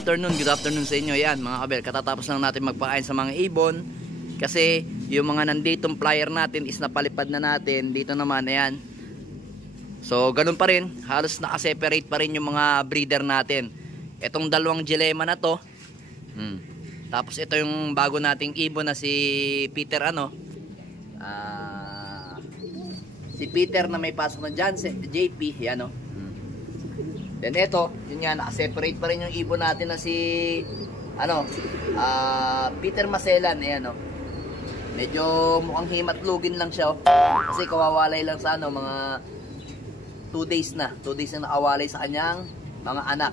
good afternoon sa inyo. Yan mga kabel, katatapos lang natin magpakain sa mga ibon. Kasi yung mga nanditong flyer natin is napalipad na natin. Dito naman, ayan. So ganun pa rin, halos nakaseparate pa rin yung mga breeder natin. Etong dalawang Gillema na to. Tapos ito yung bago nating ibon na si Peter si Peter na may pasok na Jansen, JP, yan o. Then ito, yun nga, nakaseparate pa rin yung ibon natin na si Peter Maselan, ayan o. Medyo mukhang himatlugin lang siya o. Kasi kawawalay lang sa mga 2 days na nakawalay sa kanyang mga anak.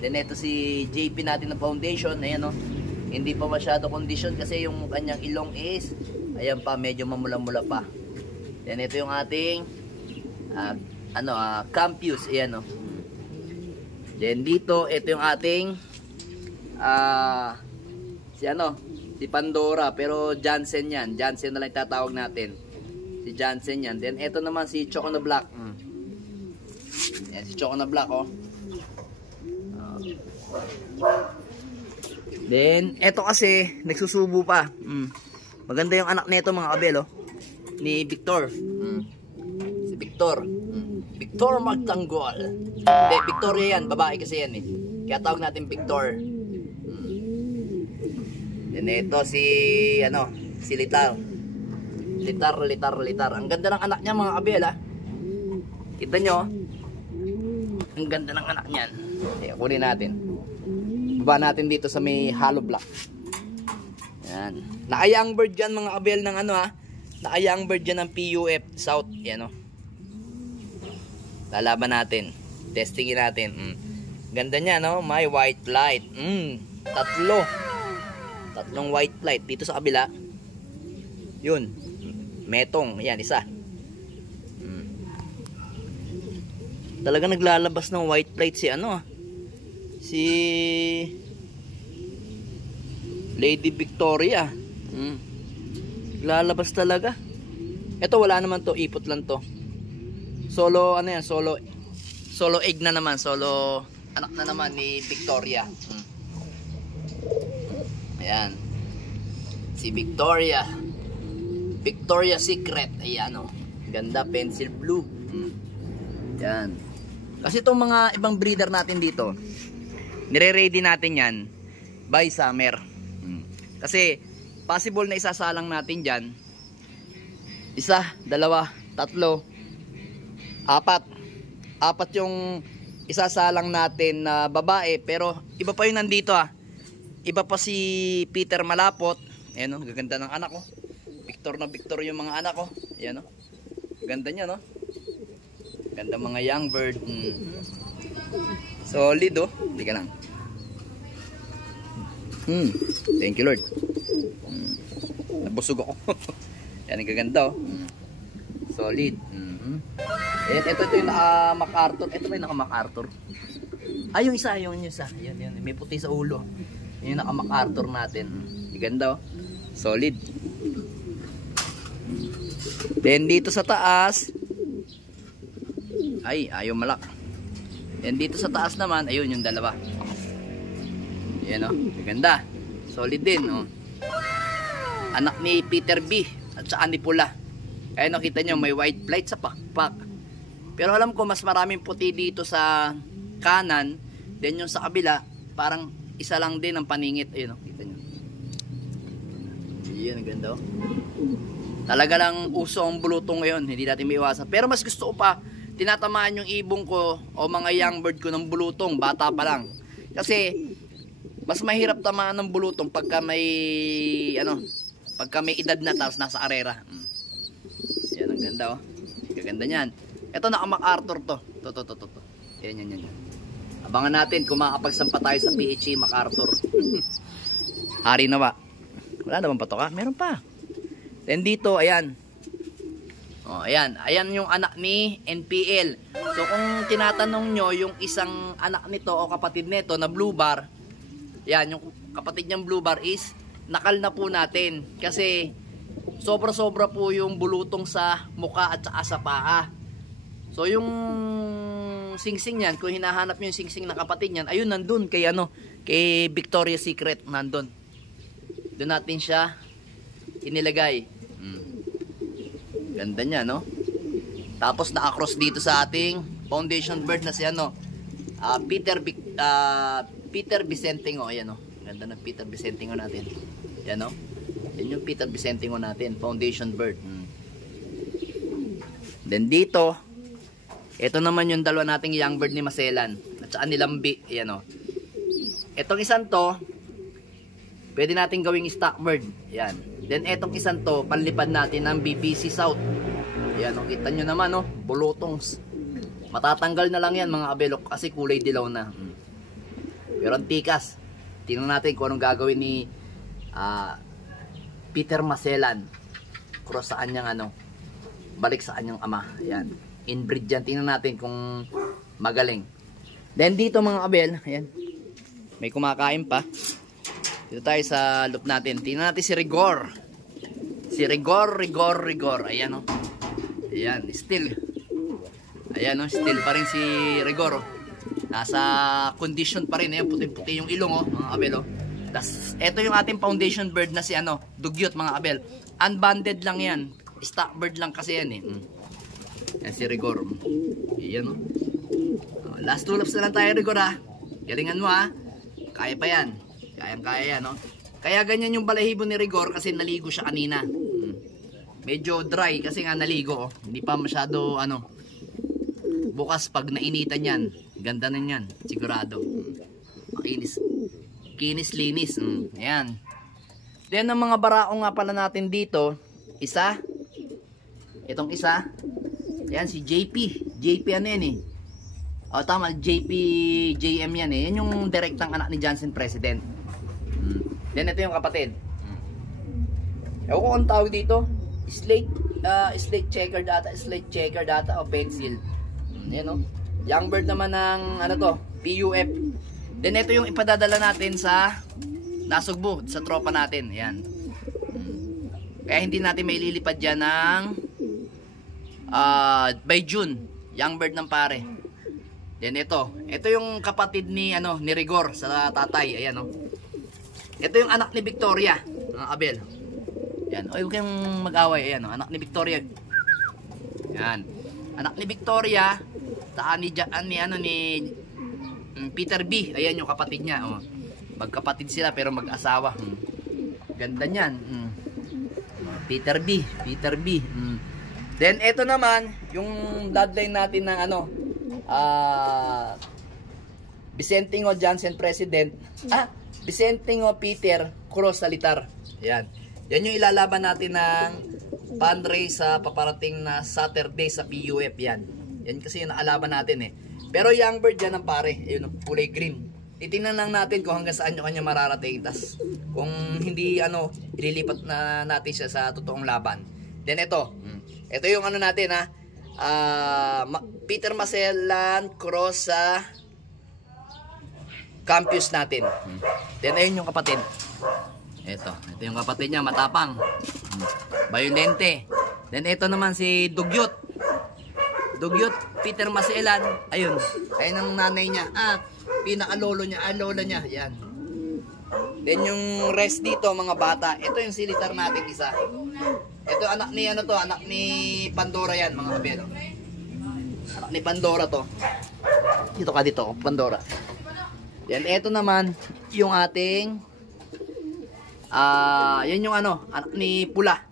Then ito si JP natin ng foundation, ayan o. Hindi pa masyado condition kasi yung kanyang ilong is, ayan pa, medyo mamula-mula pa. Then ito yung ating Campus, ayan o. Then dito, ito yung ating si Pandora, pero Jansen yan. Jansen na lang tatawag natin. Si Jansen yan. Then ito naman si Choco na Black. Yan si Choco na Black oh. Then ito kasi nagsusubo pa. Maganda yung anak nito mga kabel oh. Ni Victor. Si Victor. Victor Magtanggol. Hindi, Victoria yan. Babae kasi yan eh. Kaya tawag natin Victor. Then ito si Litar. Litar. Ang ganda ng anak niya mga kabel ah. Kita nyo. Ang ganda ng anak niyan. Okay, kunin natin. Baba natin dito sa may hollow block. Yan. Naka-young bird dyan mga kabel ng Naka-young bird dyan ng PUF South. Yan o. Lalaban natin. Testingin natin. Ganda niya, no? May white light. Tatlong white light. Dito sa kabila. Yun. Metong. Yan, isa. Talaga naglalabas ng white light si Lady Victoria. Lalabas talaga. Ito wala naman to. Ipot lang to. Solo solo egg na naman, solo anak na naman ni Victoria. Ayan. Si Victoria. Victoria Secret. Ayan oh. Ganda, pencil blue. Ayan. Kasi itong mga ibang breeder natin dito, nire-ready natin yan by summer. Kasi possible na isasalang natin dyan 1, 2, 3, 4 yung isasalang natin na babae, pero iba pa yung nandito iba pa si Peter Malapot. Ayan o, gaganda ng anak ko. Victor na Victor yung mga anak ko. Ayan o, ganda nya no. Ganda mga young bird. Solid o. Hindi ka lang. Thank you Lord. Nabusog ako. Yan ang gaganda o. Solid. Ito yung naka-MacArthur. Ito ba yung naka-MacArthur? Yung isa. Yun. May puti sa ulo. Yun yung naka-MacArthur natin. Ganda oh. Solid. Then dito sa taas, ayaw malak. Then dito sa taas naman, ayun yung dalawa. Yan oh. Ganda. Solid din oh. Anak ni Peter B. At saka ni Pula. Kaya nakita nyo may white flight sa pakpak. Pero alam ko mas maraming puti dito sa kanan. Then yung sa kabila parang isa lang din ang paningit. Ayun o, kita nyo. Yan, ang ganda o. Talaga lang uso ang bulutong ngayon. Hindi natin maiwasan. Pero mas gusto ko pa, tinatamaan yung ibong ko o mga young bird ko ng bulutong. Bata pa lang. Kasi mas mahirap tamaan ng bulutong pagka may edad na tapos nasa arera. Yan, ang ganda o. Gaganda nyan. Ito naka-MacArthur to. To. Yan. Abangan natin kung makakapagsampa tayo sa PHA MacArthur. Hari nawa. Wala naman pa to ka? Meron pa. Then dito, ayan. Ayan yung anak ni NPL. So kung tinatanong nyo yung isang anak nito o kapatid nito na blue bar, yan, yung kapatid niyang blue bar is nakal na po natin. Kasi sobra-sobra po yung bulutong sa muka at saka sa paa. So yung singsing niyan, kung hinahanap niyo yung singsing ng kapatid niyan, ayun nandun kay kay Victoria's Secret nandun. Doon natin siya inilagay. Ganda niya, no? Tapos naka-cross dito sa ating foundation bird na si Peter Vicentingo. Ayan, ganda ng Peter Vicentingo natin. Yan, yan yung Peter Vicentingo natin, foundation bird. Then dito, ito naman yung dalawa nating young bird ni Maselan at saka ni Lambi. Ayan, etong isang to, pwede natin gawing stock bird. Yan. Then etong isang to, panlipad natin ng BBC South. Ayan, kita nyo naman, bulutong. Matatanggal na lang yan mga kabelok kasi kulay dilaw na. Pero ang tikas. Tingnan natin kung anong gagawin ni Peter Maselan. Cross sa kanyang balik sa kanyang ama. Ayan. Inbreed yan. Tingnan natin kung magaling. Then dito mga kabel, ayan. May kumakain pa. Dito tayo sa loop natin. Tingnan natin si Rigor. Si Rigor. Ayan, ayan, still. Ayan, still pa rin si Rigor. Nasa condition pa rin. Ayan, puti-puti yung ilong, mga kabel, Tas, ito yung ating foundation bird na si Dugyot, mga kabel. Unbanded lang yan. Stock bird lang kasi yan, Ayan si Rigor. Ayan, last two laps na lang tayo, Rigor, Galingan mo, Kaya pa yan. Kayang-kaya yan, Kaya ganyan yung balahibo ni Rigor kasi naligo siya kanina. Medyo dry kasi nga naligo, Hindi pa masyado, bukas pag nainitan yan. Ganda na yan, sigurado. Kinis-linis. Ayan. Then, ang mga barao nga pala natin dito, isa. Itong isa. Ayan, si JP. JP yan, tama, JM yan, Yan yung direktang anak ni Johnson President. Then, ito yung kapatid. Ewan ko kung tawag dito. Slate checker data o pencil. Ayan, young bird naman ng PUF. Then ito yung ipadadala natin sa Nasugbu, sa tropa natin. Ayan. Kaya hindi natin may lilipad dyan ng by June, young bird ng pare. Then ito yung kapatid ni ni Rigor sa tatay. Ayan, Ito yung anak ni Victoria, mga kabel. Yan. Huwag kayong mag-away. Ayan, anak ni Victoria. Yan. Anak ni Victoria, ni Peter B. Ayan yung kapatid niya. Magkapatid sila pero mag-asawa. Ganda niyan. Peter B. Then ito naman yung bloodline natin ng Vicentingo Johnson President. Vicentingo Peter Cruz Salitar. Ayan. Yan yung ilalaban natin ng pan-race sa paparating na Saturday sa PUF yan. Yan kasi yung nakalaban natin Pero young bird yan ang pare. Ayun, kulay green. Titingnan lang natin kung hanggang saan yung kanya mararating. Tas kung hindi ililipat na natin siya sa totoong laban. Then ito yung natin Peter Maselan cross sa campus natin. Then ayun yung kapatid. Ito yung kapatid niya, matapang. Violente. Then ito naman si Dugyot. Peter Maselan. Ayun ang nanay niya. Pinaka-lolo niya, lola niya. Yan. Then yung rest dito, mga bata. Ito yung silitar natin isa. Ito anak ni anak ni Pandora yan, mga kabelo. Anak ni Pandora to. Dito, Pandora. Then ito naman yung ating yan yung anak ni Pula.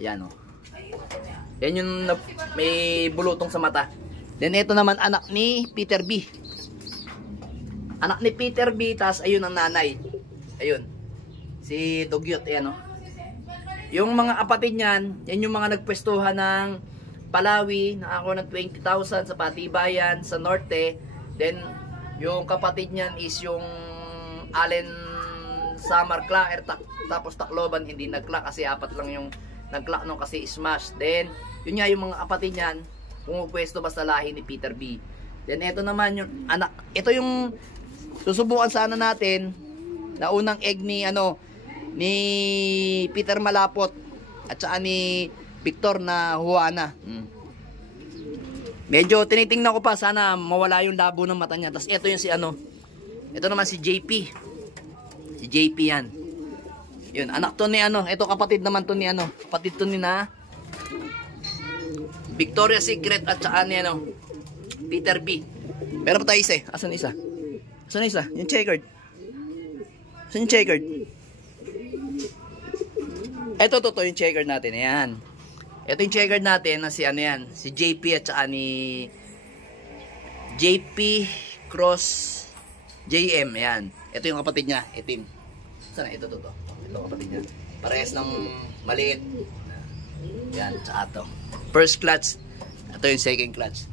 Yan Yan yung may bulutong sa mata. Then ito naman anak ni Peter B. Tas ayun ang nanay. Ayun. Si Dugyot, ayan Yung mga kapatid niyan, yan yung mga nagpwestuhan ng Palawi, nakakuha ng 20,000 sa Patibayan, sa Norte. Then yung kapatid niyan is yung Allen Samar Clacker, tapos Tacloban hindi nag-clock kasi 4 lang yung nag-clock nung kasi smash. Then yun nga yung mga kapatid niyan pumupwesto basta lahi ni Peter B. Then ito naman yung anak, ito yung susubukan sana natin na unang egg ni ni Peter Malapot at saka ni Victor na Juana. Medyo tinitingnan ko pa, sana mawala yung labo ng mata niya. Tapos ito yung si ano. Ito naman si JP. Si JP yan. Yun, anak to ni ano. Ito kapatid naman to ni ano. Kapatid to ni na Victoria's Secret at saka ni ano, Peter B. Meron pa tayo isa eh. Asan isa? Asan isa? Yung checkered. Asan yung checkered? Ito to yung checkered natin. Ayan. Ito yung checkered natin na si ano yan. Si JP at saka ni JP Cross JM. Ayan. Ito yung kapatid niya. Itim. Sana ito to. Ito kapatid niya. Parehas ng maliit. Ayan. Tsaka to. First clutch. Ito yung second clutch.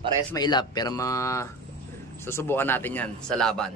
Parehas mailap. Pero mga susubukan natin yan sa laban.